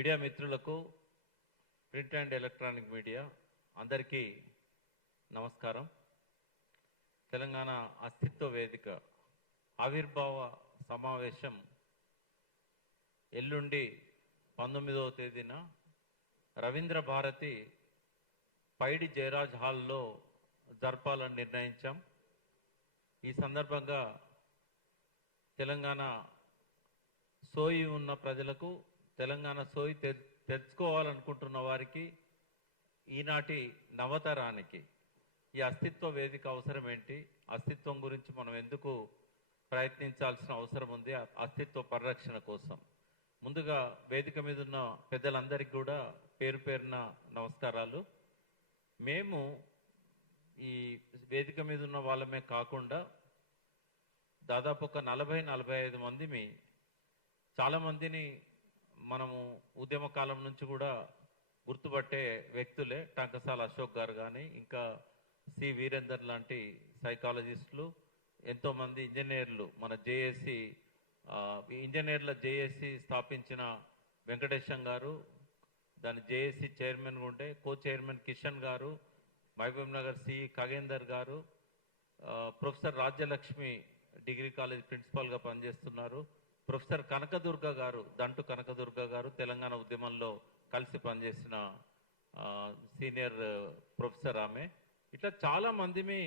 Media మిత్రులకు, print and electronic media అందరికీ నమస్కారం. తెలంగాణ అస్తిత్వ వేదిక ఆవిర్భావ సమావేశం ఎల్లుండి 19వ తేదీన రవీంద్ర భారతి పైడి జయరాజ్ హాల్లో జరపాలని నిర్ణయించాం. ఈ సందర్భంగా తెలంగాణ సోయి ఉన్న ప్రజలకు, తెలంగాణ సోయి తెచ్చుకోవాలనుకుంటున్న వారికి, ఈనాటి నవతరానికి ఈ అస్తిత్వ వేదిక అవసరం ఏంటి, అస్తిత్వం గురించి మనం ఎందుకు ప్రయత్నించాల్సిన అవసరం ఉంది, అస్తిత్వ పరిరక్షణ కోసం. ముందుగా వేదిక మీద ఉన్న పెద్దలందరికీ కూడా పేరు పేరున నమస్కారాలు. మేము ఈ వేదిక మీద ఉన్న వాళ్ళమే కాకుండా దాదాపు ఒక 40-45 మందిని, చాలామందిని మనము ఉద్యమ కాలం నుంచి కూడా గుర్తుపట్టే వ్యక్తులే. టంకసాల అశోక్ గారు కానీ, ఇంకా సి వీరేందర్ లాంటి సైకాలజిస్టులు, ఎంతోమంది ఇంజనీర్లు, మన జేఏసీ ఇంజనీర్ల జేఏసీ స్థాపించిన వెంకటేశం గారు, దాని జేఏసీ చైర్మన్ ఉండే కో చైర్మన్ కిషన్ గారు, మహబూబ్ నగర్ సి ఖగేందర్ గారు, ప్రొఫెసర్ రాజ్యలక్ష్మి డిగ్రీ కాలేజ్ ప్రిన్సిపాల్గా పనిచేస్తున్నారు, ప్రొఫెసర్ కనకదుర్గ గారు, దంటు కనకదుర్గ గారు తెలంగాణ ఉద్యమంలో కలిసి పనిచేసిన సీనియర్ ప్రొఫెసర్ ఆమె. ఇట్లా చాలా మందిని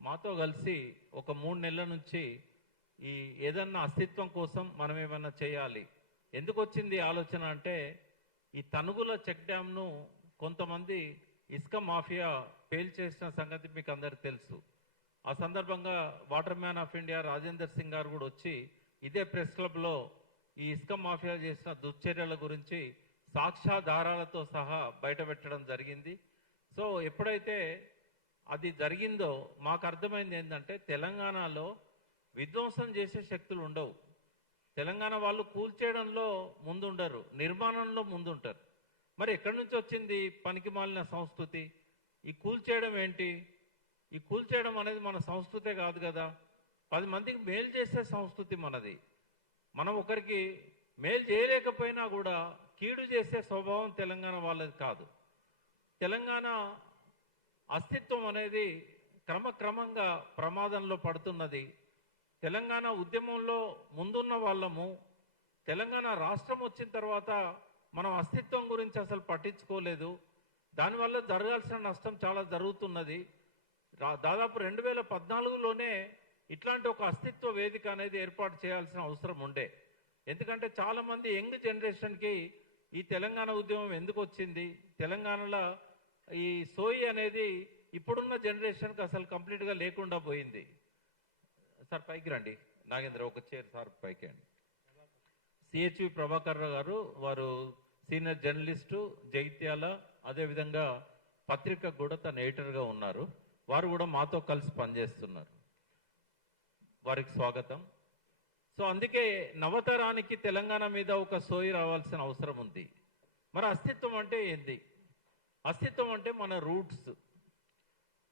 మాతో కలిసి ఒక 3 నెలల నుంచి ఈ ఏదన్నా అస్తిత్వం కోసం మనం ఏమన్నా చేయాలి. ఎందుకు వచ్చింది ఆలోచన అంటే, ఈ తనుగుల చెక్ డ్యామ్ను కొంతమంది ఇసుక మాఫియా పేల్చేసిన సంగతి మీకు అందరికి తెలుసు. ఆ సందర్భంగా water man of India Rajender Singh గారు కూడా వచ్చి ఇదే ప్రెస్ క్లబ్లో ఈ ఇసుక మాఫియా చేసిన దుశ్చర్యల గురించి సాక్ష్యాధారాలతో సహా బయటపెట్టడం జరిగింది. సో ఎప్పుడైతే అది జరిగిందో మాకు అర్థమైంది ఏంటంటే, తెలంగాణలో విధ్వంసం చేసే శక్తులు ఉండవు. తెలంగాణ వాళ్ళు కూల్చేయడంలో ముందుండరు, నిర్మాణంలో ముందుంటారు. మరి ఎక్కడి నుంచి వచ్చింది పనికి మాలిన సంస్కృతి? ఈ కూల్చేయడం ఏంటి? ఈ కూల్చేయడం అనేది మన సంస్కృతే కాదు కదా. 10 మందికి మేలు చేసే సంస్కృతి మనది. మనం ఒకరికి మేలు చేయలేకపోయినా కూడా కీడు చేసే స్వభావం తెలంగాణ వాళ్ళది కాదు. తెలంగాణ అస్తిత్వం అనేది క్రమక్రమంగా ప్రమాదంలో పడుతున్నది. తెలంగాణ ఉద్యమంలో ముందున్న వాళ్ళము, తెలంగాణ రాష్ట్రం వచ్చిన తర్వాత మనం అస్తిత్వం గురించి అసలు పట్టించుకోలేదు. దానివల్ల జరగాల్సిన నష్టం చాలా జరుగుతున్నది. దాదాపు 2014లోనే ఇట్లాంటి ఒక అస్తిత్వ వేదిక అనేది ఏర్పాటు చేయాల్సిన అవసరం ఉండే. ఎందుకంటే చాలామంది యంగ్ జనరేషన్కి ఈ తెలంగాణ ఉద్యమం ఎందుకు వచ్చింది, తెలంగాణలో ఈ సోయి అనేది ఇప్పుడున్న జనరేషన్కి అసలు కంప్లీట్గా లేకుండా పోయింది. సార్ పైకి రండి, నాగేంద్ర ఒక చైర్ సార్ పైకి అండి. సిహెచ్వి ప్రభాకర్ గారు, వారు సీనియర్ జర్నలిస్టు జగిత్యాల, అదేవిధంగా పత్రికకు కూడా తన ఎడిటర్గా ఉన్నారు. వారు కూడా మాతో కలిసి పనిచేస్తున్నారు. వారికి స్వాగతం. సో అందుకే నవతరానికి తెలంగాణ మీద ఒక సోయి రావాల్సిన అవసరం ఉంది. మరి అస్తిత్వం అంటే ఏంది? అస్తిత్వం అంటే మన రూట్స్,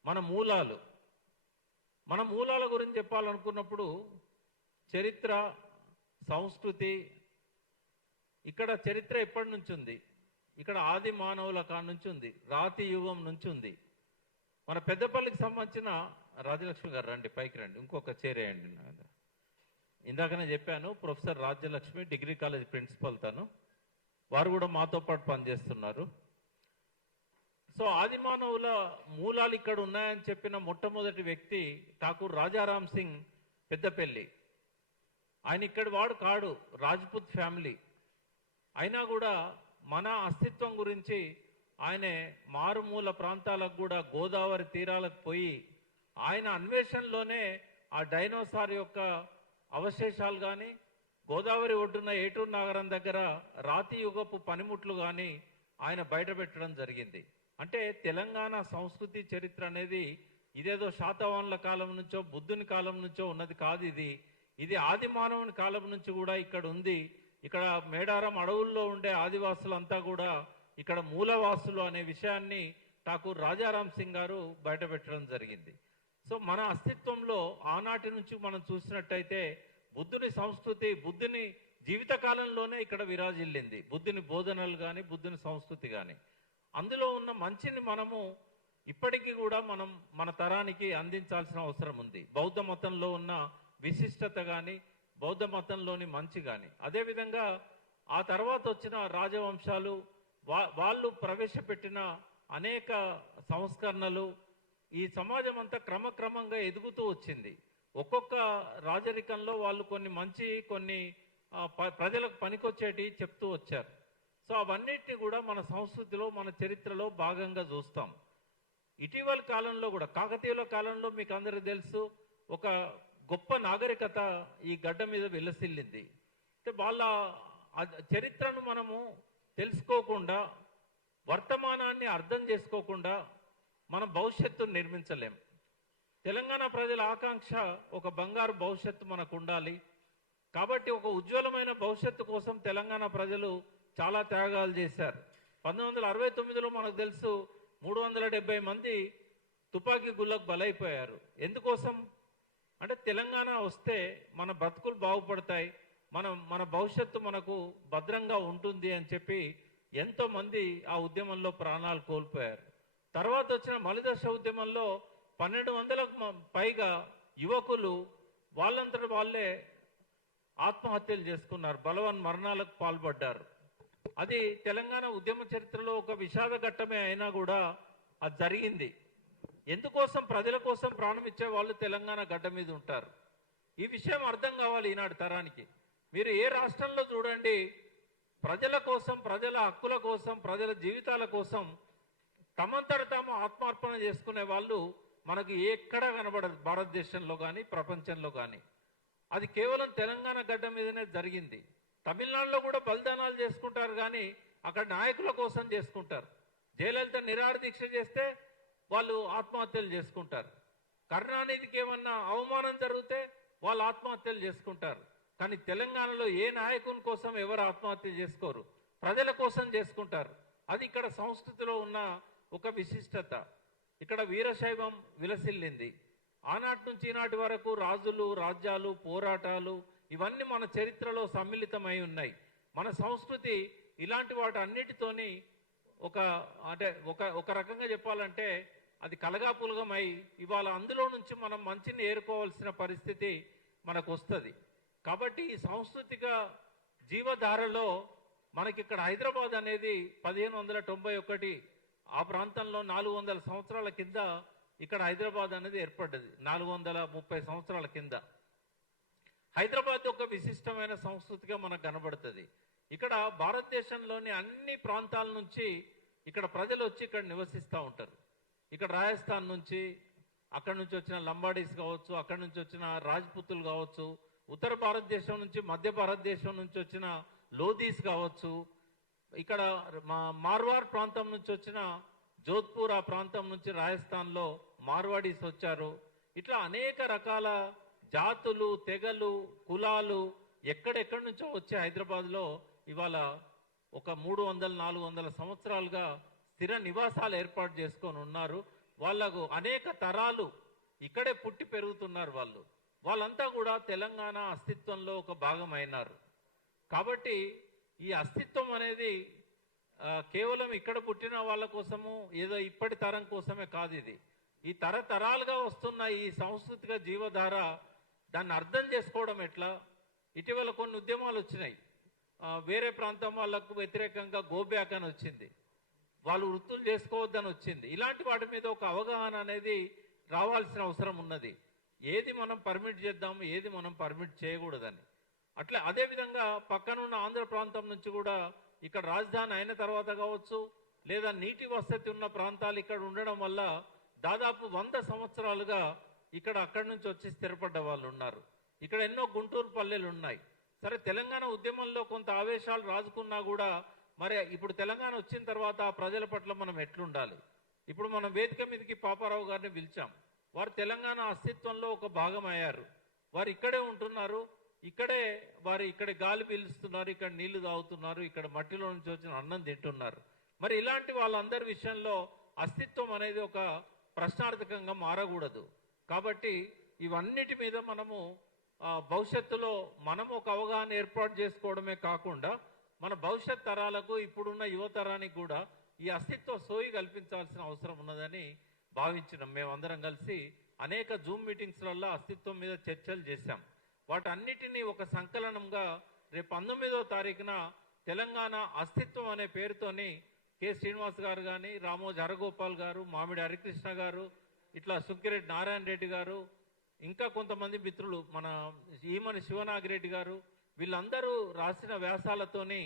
మన మూలాలు. మన మూలాల గురించి చెప్పాలనుకున్నప్పుడు చరిత్ర, సంస్కృతి, ఇక్కడ చరిత్ర ఎప్పటి నుంచి ఉంది? ఇక్కడ ఆది మానవుల కాడి నుంచి ఉంది, రాతి యుగం నుంచి ఉంది. మన పెద్దపల్లికి సంబంధించిన రాజ్యలక్ష్మి గారు రండి, పైకి రండి, ఇంకొక చేరేయండి. ఇందాకనే చెప్పాను, professor Rajyalakshmi degree college principal తను, వారు కూడా మాతో పాటు పనిచేస్తున్నారు. సో ఆది మానవుల మూలాలు ఇక్కడ ఉన్నాయని చెప్పిన మొట్టమొదటి వ్యక్తి ఠాకూర్ రాజారాం సింగ్ పెద్దపల్లి. ఆయన ఇక్కడి వాడు కాడు, రాజ్పుత్ ఫ్యామిలీ. అయినా కూడా మన అస్తిత్వం గురించి ఆయన మారుమూల ప్రాంతాలకు కూడా, గోదావరి తీరాలకు పోయి ఆయన అన్వేషణలోనే ఆ డైనోసార్ యొక్క అవశేషాలు కానీ, గోదావరి ఒడ్డున ఏటూరు నగరం దగ్గర రాతి యుగపు పనిముట్లు కానీ ఆయన బయటపెట్టడం జరిగింది. అంటే తెలంగాణ సంస్కృతి చరిత్ర అనేది ఇదేదో శాతవాహనుల కాలం నుంచో బుద్ధుని కాలం నుంచో ఉన్నది కాదు. ఇది ఆది మానవుని కాలం నుంచి కూడా ఇక్కడ ఉంది. ఇక్కడ మేడారం అడవుల్లో ఉండే ఆదివాసులంతా కూడా ఇక్కడ మూలవాసులు అనే విషయాన్ని ఠాకూర్ రాజారాం సింగ్ గారు బయటపెట్టడం జరిగింది. సో మన అస్తిత్వంలో ఆనాటి నుంచి మనం చూసినట్టయితే బుద్ధుని సంస్కృతి, బుద్ధుని జీవితకాలంలోనే ఇక్కడ విరాజిల్లింది. బుద్ధుని బోధనలు కానీ, బుద్ధుని సంస్కృతి కానీ. అందులో ఉన్న మంచిని మనము ఇప్పటికీ కూడా మనం మన తరానికి అందించాల్సిన అవసరం ఉంది. బౌద్ధ మతంలో ఉన్న విశిష్టత కానీ, బౌద్ధ మతంలోని మంచి కానీ, అదేవిధంగా ఆ తర్వాత వచ్చిన రాజవంశాలు వాళ్ళు ప్రవేశపెట్టిన అనేక సంస్కరణలు ఈ సమాజం అంతా క్రమక్రమంగా ఎదుగుతూ వచ్చింది. ఒక్కొక్క రాజరికంలో వాళ్ళు కొన్ని మంచి, కొన్ని ప్రజలకు పనికొచ్చేటి చెప్తూ వచ్చారు. సో అవన్నిటిని కూడా మన సంస్కృతిలో, మన చరిత్రలో భాగంగా చూస్తాం. ఇటీవల కాలంలో కూడా, కాకతీయుల కాలంలో మీకు అందరికీ తెలుసు, ఒక గొప్ప నాగరికత ఈ గడ్డ మీద విలసిల్లింది. అంటే వాళ్ళ చరిత్రను మనము తెలుసుకోకుండా, వర్తమానాన్ని అర్థం చేసుకోకుండా మన భవిష్యత్తును నిర్మించలేం. తెలంగాణ ప్రజల ఆకాంక్ష ఒక బంగారు భవిష్యత్తు మనకు ఉండాలి. కాబట్టి ఒక ఉజ్వలమైన భవిష్యత్తు కోసం తెలంగాణ ప్రజలు చాలా త్యాగాలు చేశారు. 1969లో మనకు తెలుసు 370 మంది తుపాకీ గుళ్ళకు బలైపోయారు. ఎందుకోసం అంటే తెలంగాణ వస్తే మన బ్రతుకులు బాగుపడతాయి, మన భవిష్యత్తు మనకు భద్రంగా ఉంటుంది అని చెప్పి ఎంతో మంది ఆ ఉద్యమంలో ప్రాణాలు కోల్పోయారు. తర్వాత వచ్చిన మలిదశ ఉద్యమంలో 1200కు పైగా యువకులు వాళ్ళంతటి వాళ్ళే ఆత్మహత్యలు చేసుకున్నారు, బలవన్ మరణాలకు పాల్పడ్డారు. అది తెలంగాణ ఉద్యమ చరిత్రలో ఒక విషాద ఘట్టమే అయినా కూడా అది జరిగింది. ఎందుకోసం? ప్రజల కోసం ప్రాణం ఇచ్చే వాళ్ళు తెలంగాణ గడ్డ మీద ఉంటారు. ఈ విషయం అర్థం కావాలి ఈనాటి తరానికి. మీరు ఏ రాష్ట్రంలో చూడండి, ప్రజల కోసం, ప్రజల హక్కుల కోసం, ప్రజల జీవితాల కోసం తమంతట తాము ఆత్మార్పణ చేసుకునే వాళ్ళు మనకు ఎక్కడా కనబడదు, భారతదేశంలో కానీ ప్రపంచంలో కానీ. అది కేవలం తెలంగాణ గడ్డ మీదనే జరిగింది. తమిళనాడులో కూడా బలిదానాలు చేసుకుంటారు, కానీ అక్కడ నాయకుల కోసం చేసుకుంటారు. జయలలిత నిరాహార దీక్ష చేస్తే వాళ్ళు ఆత్మహత్యలు చేసుకుంటారు. కరుణానిధికి ఏమన్నా అవమానం జరిగితే వాళ్ళు ఆత్మహత్యలు చేసుకుంటారు. కానీ తెలంగాణలో ఏ నాయకుని కోసం ఎవరు ఆత్మహత్య చేసుకోరు, ప్రజల కోసం చేసుకుంటారు. అది ఇక్కడ సంస్కృతిలో ఉన్న ఒక విశిష్టత. ఇక్కడ వీరశైవం విలసిల్లింది. ఆనాటి నుంచి ఈనాటి వరకు రాజులు, రాజ్యాలు, పోరాటాలు ఇవన్నీ మన చరిత్రలో సమ్మిళితమై ఉన్నాయి. మన సంస్కృతి ఇలాంటి వాటి అన్నిటితోని ఒక రకంగా చెప్పాలంటే అది కలగాపులగమై ఇవాళ అందులో నుంచి మనం మంచిని ఏరుకోవాల్సిన పరిస్థితి మనకు వస్తుంది. కాబట్టి ఈ సాంస్కృతిక జీవధారలో మనకి ఇక్కడ హైదరాబాద్ అనేది 1591 ఆ ప్రాంతంలో 400 సంవత్సరాల కింద ఇక్కడ హైదరాబాద్ అనేది ఏర్పడ్డది. 430 సంవత్సరాల కింద హైదరాబాద్ ఒక విశిష్టమైన సంస్కృతిగా మనకు కనబడుతుంది. ఇక్కడ భారతదేశంలోని అన్ని ప్రాంతాల నుంచి ఇక్కడ ప్రజలు వచ్చి ఇక్కడ నివసిస్తూ ఉంటారు. ఇక్కడ రాజస్థాన్ నుంచి, అక్కడి నుంచి వచ్చిన లంబాడీస్ కావచ్చు, అక్కడి నుంచి వచ్చిన రాజ్పుతులు కావచ్చు, ఉత్తర భారతదేశం నుంచి, మధ్య భారతదేశం నుంచి వచ్చిన లోధీస్ కావచ్చు, ఇక్కడ మార్వార్ ప్రాంతం నుంచి వచ్చిన జోధ్పూర్ ఆ ప్రాంతం నుంచి రాజస్థాన్లో మార్వాడీస్ వచ్చారు. ఇట్లా అనేక రకాల జాతులు, తెగలు, కులాలు ఎక్కడెక్కడి నుంచో వచ్చే హైదరాబాద్లో ఇవాళ ఒక 300-400 సంవత్సరాలుగా స్థిర నివాసాలు ఏర్పాటు చేసుకొని ఉన్నారు. వాళ్ళకు అనేక తరాలు ఇక్కడే పుట్టి పెరుగుతున్నారు. వాళ్ళంతా కూడా తెలంగాణ అస్తిత్వంలో ఒక భాగం అయినారు. కాబట్టి ఈ అస్తిత్వం అనేది కేవలం ఇక్కడ పుట్టిన వాళ్ళ కోసము, ఏదో ఇప్పటి తరం కోసమే కాదు. ఇది ఈ తరతరాలుగా వస్తున్న ఈ సాంస్కృతిక జీవధార, దాన్ని అర్థం చేసుకోవడం ఎట్లా? ఇటీవల కొన్ని ఉద్యమాలు వచ్చినాయి. వేరే ప్రాంతం వాళ్ళకు వ్యతిరేకంగా గోబ్యాక్ అని వచ్చింది, వాళ్ళు వృత్తులు చేసుకోవద్దని వచ్చింది. ఇలాంటి వాటి మీద ఒక అవగాహన అనేది రావాల్సిన అవసరం ఉన్నది. ఏది మనం పర్మిట్ చేద్దాము, ఏది మనం పర్మిట్ చేయకూడదని. అట్లా అదేవిధంగా పక్కనున్న ఆంధ్ర ప్రాంతం నుంచి కూడా ఇక్కడ రాజధాని అయిన తర్వాత కావచ్చు, లేదా నీటి వసతి ఉన్న ప్రాంతాలు ఇక్కడ ఉండడం వల్ల దాదాపు 100 సంవత్సరాలుగా ఇక్కడ అక్కడి నుంచి వచ్చి స్థిరపడ్డ వాళ్ళు ఉన్నారు. ఇక్కడ ఎన్నో గుంటూరు పల్లెలు ఉన్నాయి. సరే, తెలంగాణ ఉద్యమంలో కొంత ఆవేశాలు రాజుకున్నా కూడా మరి ఇప్పుడు తెలంగాణ వచ్చిన తర్వాత ఆ ప్రజల పట్ల మనం ఎట్లుండాలి? ఇప్పుడు మనం వేదిక మీదకి పాపారావు గారిని పిలిచాం. వారు తెలంగాణ అస్తిత్వంలో ఒక భాగం అయ్యారు. వారు ఇక్కడే ఉంటున్నారు, ఇక్కడ గాలి పీలుస్తున్నారు, ఇక్కడ నీళ్లు తాగుతున్నారు, ఇక్కడ మట్టిలో నుంచి వచ్చిన అన్నం తింటున్నారు. మరి ఇలాంటి వాళ్ళందరి విషయంలో అస్తిత్వం అనేది ఒక ప్రశ్నార్థకంగా మారకూడదు. కాబట్టి ఇవన్నిటి మీద మనము భవిష్యత్తులో మనం ఒక అవగాహన ఏర్పాటు చేసుకోవడమే కాకుండా మన భవిష్యత్ తరాలకు ఇప్పుడున్న యువతరానికి కూడా ఈ అస్తిత్వ సోయి కల్పించాల్సిన అవసరం ఉన్నదని భావించినాం. మేమందరం కలిసి అనేక జూమ్ మీటింగ్స్లలో అస్తిత్వం మీద చర్చలు చేశాం. వాటన్నిటినీ ఒక సంకలనంగా రేపు 19వ తారీఖున తెలంగాణ అస్తిత్వం అనే పేరుతోని కె శ్రీనివాస్ గారు కానీ, రామోజీ హరగోపాల్ గారు, మామిడి హరికృష్ణ గారు, ఇట్లా సుక్కిరెడ్డి నారాయణ రెడ్డి గారు, ఇంకా కొంతమంది మిత్రులు మన ఈమని శివనాగిరెడ్డి గారు, వీళ్ళందరూ రాసిన వ్యాసాలతోని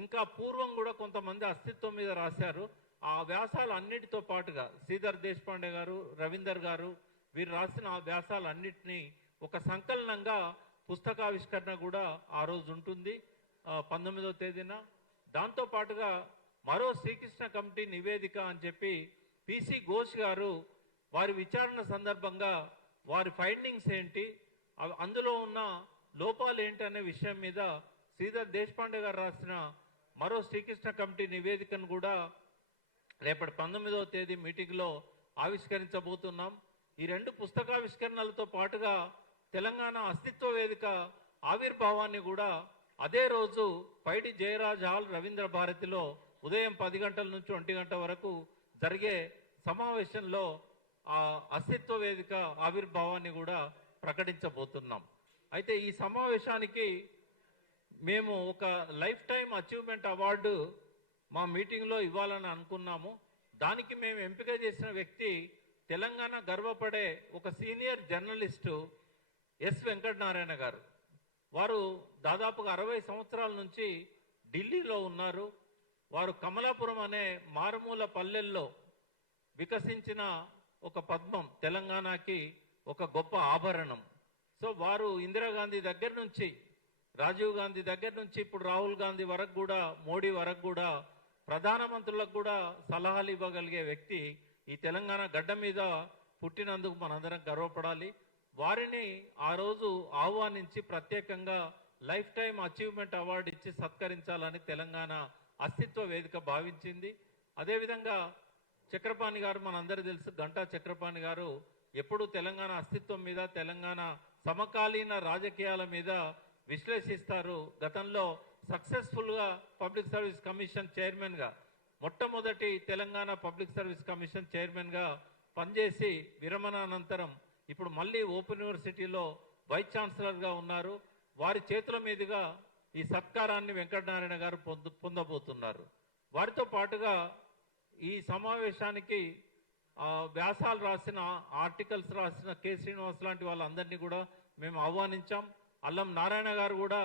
ఇంకా పూర్వం కూడా కొంతమంది అస్తిత్వం మీద రాశారు. ఆ వ్యాసాలు అన్నిటితో పాటుగా శ్రీధర్ దేశపాండే గారు, రవీందర్ గారు వీరు రాసిన ఆ వ్యాసాలన్నింటినీ ఒక సంకలనంగా పుస్తకావిష్కరణ కూడా ఆ రోజు ఉంటుంది 19వ తేదీన. దాంతో పాటుగా మరో శ్రీకృష్ణ కమిటీ నివేదిక అని చెప్పి పిసి ఘోష్ గారు వారి విచారణ సందర్భంగా వారి ఫైండింగ్స్ ఏంటి, అందులో ఉన్న లోపాలు ఏంటి అనే విషయం మీద శ్రీధర్ దేశపాండే గారు రాసిన మరో శ్రీకృష్ణ కమిటీ నివేదికను కూడా రేపటి 19వ తేదీ మీటింగ్లో ఆవిష్కరించబోతున్నాం. ఈ రెండు పుస్తకావిష్కరణలతో పాటుగా తెలంగాణ అస్తిత్వ వేదిక ఆవిర్భావాన్ని కూడా అదే రోజు పైడి జయరాజ్ హాల్ రవీంద్ర భారతిలో ఉదయం 10 గంటల నుంచి 1 గంట వరకు జరిగే సమావేశంలో ఆ అస్తిత్వ వేదిక ఆవిర్భావాన్ని కూడా ప్రకటించబోతున్నాం. అయితే ఈ సమావేశానికి మేము ఒక లైఫ్ టైం అచీవ్మెంట్ అవార్డు మా మీటింగ్లో ఇవ్వాలని అనుకున్నాము. దానికి మేము ఎంపిక చేసిన వ్యక్తి తెలంగాణ గర్వపడే ఒక సీనియర్ జర్నలిస్టు ఎస్ వెంకటనారాయణ గారు. వారు దాదాపుగా 60 సంవత్సరాల నుంచి ఢిల్లీలో ఉన్నారు. వారు కమలాపురం అనే మారుమూల పల్లెల్లో వికసించిన ఒక పద్మం తెలంగాణకి ఒక గొప్ప ఆభరణం. సో వారు ఇందిరాగాంధీ దగ్గర నుంచి, రాజీవ్ గాంధీ దగ్గర నుంచి ఇప్పుడు రాహుల్ గాంధీ వరకు కూడా, మోడీ వరకు కూడా, ప్రధానమంత్రులకు కూడా సలహాలు ఇవ్వగలిగే వ్యక్తి. ఈ తెలంగాణ గడ్డ మీద పుట్టినందుకు మనందరం గర్వపడాలి. వారిని ఆ రోజు ఆహ్వానించి ప్రత్యేకంగా లైఫ్ టైం అచీవ్మెంట్ అవార్డు ఇచ్చి సత్కరించాలని తెలంగాణ అస్తిత్వ వేదిక భావించింది. అదేవిధంగా చక్రపాణి గారు, మనందరూ తెలుసు, గంటా చక్రపాణి గారు ఎప్పుడు తెలంగాణ అస్తిత్వం మీద, తెలంగాణ సమకాలీన రాజకీయాల మీద విశ్లేషిస్తారు. గతంలో సక్సెస్ఫుల్గా పబ్లిక్ సర్వీస్ కమిషన్ చైర్మన్గా, మొట్టమొదటి తెలంగాణ పబ్లిక్ సర్వీస్ కమిషన్ చైర్మన్గా పనిచేసి విరమణానంతరం ఇప్పుడు మళ్ళీ ఓపెన్ యూనివర్సిటీలో వైస్ ఛాన్సలర్గా ఉన్నారు. వారి చేతుల మీదుగా ఈ సత్కారాన్ని వెంకటనారాయణ గారు పొందబోతున్నారు. వారితో పాటుగా ఈ సమావేశానికి వ్యాసాలు రాసిన, ఆర్టికల్స్ రాసిన కె శ్రీనివాస్ లాంటి వాళ్ళందరినీ కూడా మేము ఆహ్వానించాం. అల్లం నారాయణ గారు కూడా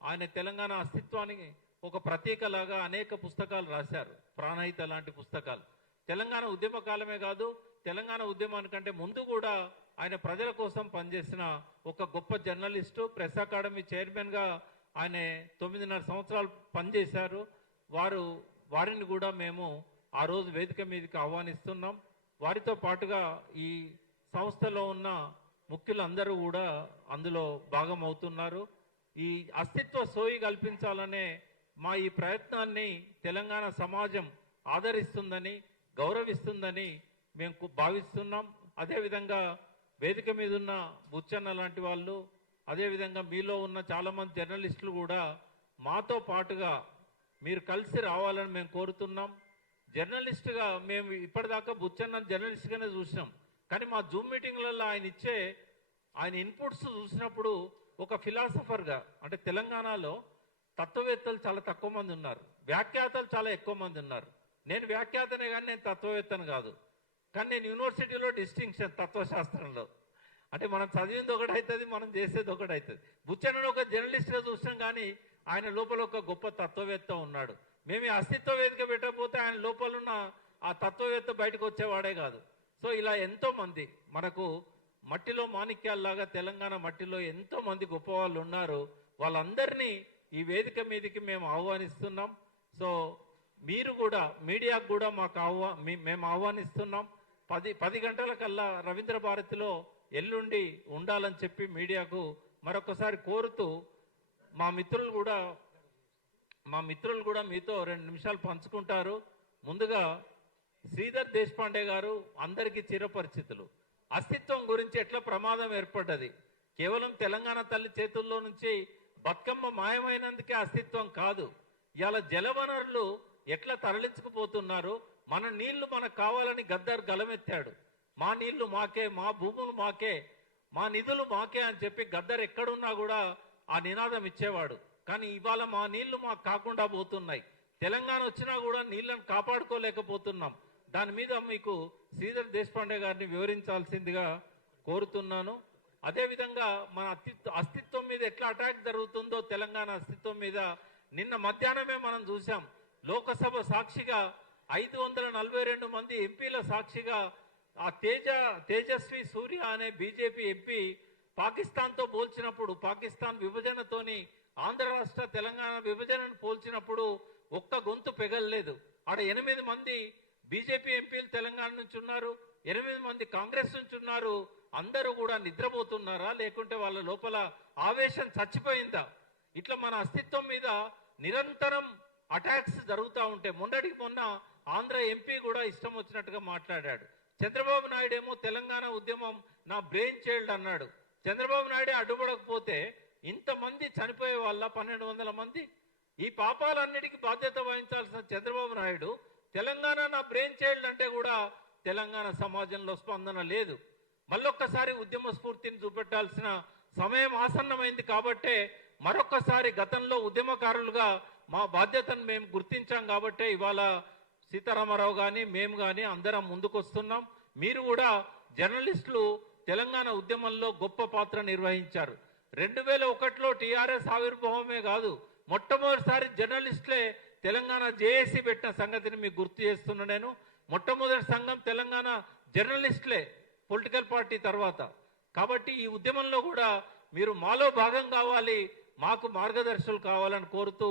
ఆయన తెలంగాణ అస్తిత్వానికి ఒక ప్రతీకలాగా అనేక పుస్తకాలు రాశారు. ప్రాణహిత లాంటి పుస్తకాలు. తెలంగాణ ఉద్యమ కాలమే కాదు, తెలంగాణ ఉద్యమానికంటే ముందు కూడా ఆయన ప్రజల కోసం పనిచేసిన ఒక గొప్ప జర్నలిస్టు. ప్రెస్ అకాడమీ చైర్మన్గా ఆయన 9.5 సంవత్సరాలు పనిచేశారు. వారిని కూడా మేము ఆ రోజు వేదిక మీదకి ఆహ్వానిస్తున్నాం. వారితో పాటుగా ఈ సంస్థలో ఉన్న ముఖ్యులందరూ కూడా అందులో భాగం అవుతున్నారు. ఈ అస్తిత్వ సోయి కల్పించాలనే మా ఈ ప్రయత్నాన్ని తెలంగాణ సమాజం ఆదరిస్తుందని, గౌరవిస్తుందని మేము భావిస్తున్నాం. అదేవిధంగా వేదిక మీద ఉన్న బుచ్చన్న లాంటి వాళ్ళు, అదేవిధంగా మీలో ఉన్న చాలామంది జర్నలిస్టులు కూడా మాతో పాటుగా మీరు కలిసి రావాలని మేము కోరుతున్నాం. జర్నలిస్టుగా మేము ఇప్పటిదాకా బుచ్చన్న జర్నలిస్ట్గానే చూసినాం. కానీ మా జూమ్ మీటింగ్లలో ఆయన ఇన్పుట్స్ చూసినప్పుడు ఒక ఫిలాసఫర్గా, అంటే తెలంగాణలో తత్వవేత్తలు చాలా తక్కువ మంది ఉన్నారు, వ్యాఖ్యాతలు చాలా ఎక్కువ మంది ఉన్నారు. నేను వ్యాఖ్యాతనే కానీ నేను తత్వవేత్తను కాదు. కానీ నేను యూనివర్సిటీలో డిస్టింక్షన్ తత్వశాస్త్రంలో, అంటే మనం చదివింది ఒకటవుతుంది, మనం చేసేది ఒకటవుతుంది. బుచ్చన్నను ఒక జర్నలిస్ట్గా చూసినాం, కానీ ఆయన లోపల ఒక గొప్ప తత్వవేత్త ఉన్నాడు. మేము ఈ అస్తిత్వ వేదిక పెట్టకపోతే ఆయన లోపల ఉన్న ఆ తత్వవేత్త బయటకు వచ్చేవాడే కాదు. సో ఇలా ఎంతో మంది మనకు మట్టిలో మాణిక్యాల్లాగా తెలంగాణ మట్టిలో ఎంతో మంది గొప్ప వాళ్ళు ఉన్నారు. వాళ్ళందరినీ ఈ వేదిక మీదకి మేము ఆహ్వానిస్తున్నాం. సో మీరు కూడా, మీడియాకు కూడా మేము ఆహ్వానిస్తున్నాం. 10 గంటల కల్లా రవీంద్ర భారతిలో ఎల్లుండి ఉండాలని చెప్పి మీడియాకు మరొకసారి కోరుతూ, మా మిత్రులు కూడా మీతో 2 నిమిషాలు పంచుకుంటారు. ముందుగా శ్రీధర్ దేశపాండే గారు అందరికీ చిరపరిచితులు. అస్తిత్వం గురించి ఎట్లా ప్రమాదం ఏర్పడ్డది, కేవలం తెలంగాణ తల్లి చేతుల్లో నుంచి బతుకమ్మ మాయమైనందుకే అస్తిత్వం కాదు. ఇవాళ జలవనరులు ఎట్లా తరలించుకుపోతున్నారు, మన నీళ్లు మనకు కావాలని గద్దర్ గలమెత్తాడు. మా నీళ్లు మాకే, మా భూములు మాకే, మా నిధులు మాకే అని చెప్పి గద్దర్ ఎక్కడున్నా కూడా ఆ నినాదం ఇచ్చేవాడు. కానీ ఇవాళ మా నీళ్లు మాకు కాకుండా పోతున్నాయి. తెలంగాణ వచ్చినా కూడా నీళ్లను కాపాడుకోలేకపోతున్నాం. దాని మీద మీకు శ్రీధర్ దేశపాండే గారిని వివరించాల్సిందిగా కోరుతున్నాను. అదేవిధంగా మన అస్తిత్వం మీద ఎట్లా అటాక్ జరుగుతుందో తెలంగాణ అస్తిత్వం మీద నిన్న మధ్యాహ్నమే మనం చూసాం. లోకసభ సాక్షిగా 542 మంది ఎంపీల సాక్షిగా ఆ తేజస్వి సూర్య అనే బీజేపీ ఎంపీ పాకిస్తాన్తో పోల్చినప్పుడు, పాకిస్తాన్ విభజనతోని ఆంధ్ర రాష్ట్ర తెలంగాణ విభజనను పోల్చినప్పుడు ఒక్క గొంతు పెగలలేదు. ఆడ 8 మంది బీజేపీ ఎంపీలు తెలంగాణ నుంచి ఉన్నారు, 8 మంది కాంగ్రెస్ నుంచి ఉన్నారు. అందరూ కూడా నిద్రపోతున్నారా, లేకుంటే వాళ్ళ లోపల ఆవేశం చచ్చిపోయిందా? ఇట్లా మన అస్తిత్వం మీద నిరంతరం అటాక్స్ జరుగుతూ ఉంటే, మొన్నటికి మొన్న ఆంధ్ర ఎంపీ కూడా ఇష్టం వచ్చినట్టుగా మాట్లాడాడు. చంద్రబాబు నాయుడు ఏమో తెలంగాణ ఉద్యమం నా బ్రెయిన్ చైల్డ్ అన్నాడు. చంద్రబాబు నాయుడే అడ్డుపడకపోతే ఇంతమంది చనిపోయే వాళ్ళ 1200 మంది. ఈ పాపాలన్నిటికీ బాధ్యత వహించాల్సిన చంద్రబాబు నాయుడు తెలంగాణ నా బ్రెయిన్ చైల్డ్ అంటే కూడా తెలంగాణ సమాజంలో స్పందన లేదు. మళ్ళొక్కసారి ఉద్యమ స్ఫూర్తిని చూపెట్టాల్సిన సమయం ఆసన్నమైంది. కాబట్టే మరొక్కసారి గతంలో ఉద్యమకారులుగా మా బాధ్యతను మేము గుర్తించాం. కాబట్టే ఇవాళ సీతారామరావు కానీ మేము కానీ అందరం ముందుకొస్తున్నాం. మీరు కూడా జర్నలిస్టులు తెలంగాణ ఉద్యమంలో గొప్ప పాత్ర నిర్వహించారు. 2001లో టీఆర్ఎస్ ఆవిర్భావమే కాదు, మొట్టమొదటిసారి జర్నలిస్టులే తెలంగాణ జేఏసీ పెట్టిన సంగతిని మీకు గుర్తు చేస్తున్నా. నేను మొట్టమొదటి సంఘం తెలంగాణ జర్నలిస్టులే పొలిటికల్ పార్టీ తర్వాత. కాబట్టి ఈ ఉద్యమంలో కూడా మీరు మాలో భాగం కావాలి, మాకు మార్గదర్శకులు కావాలని కోరుతూ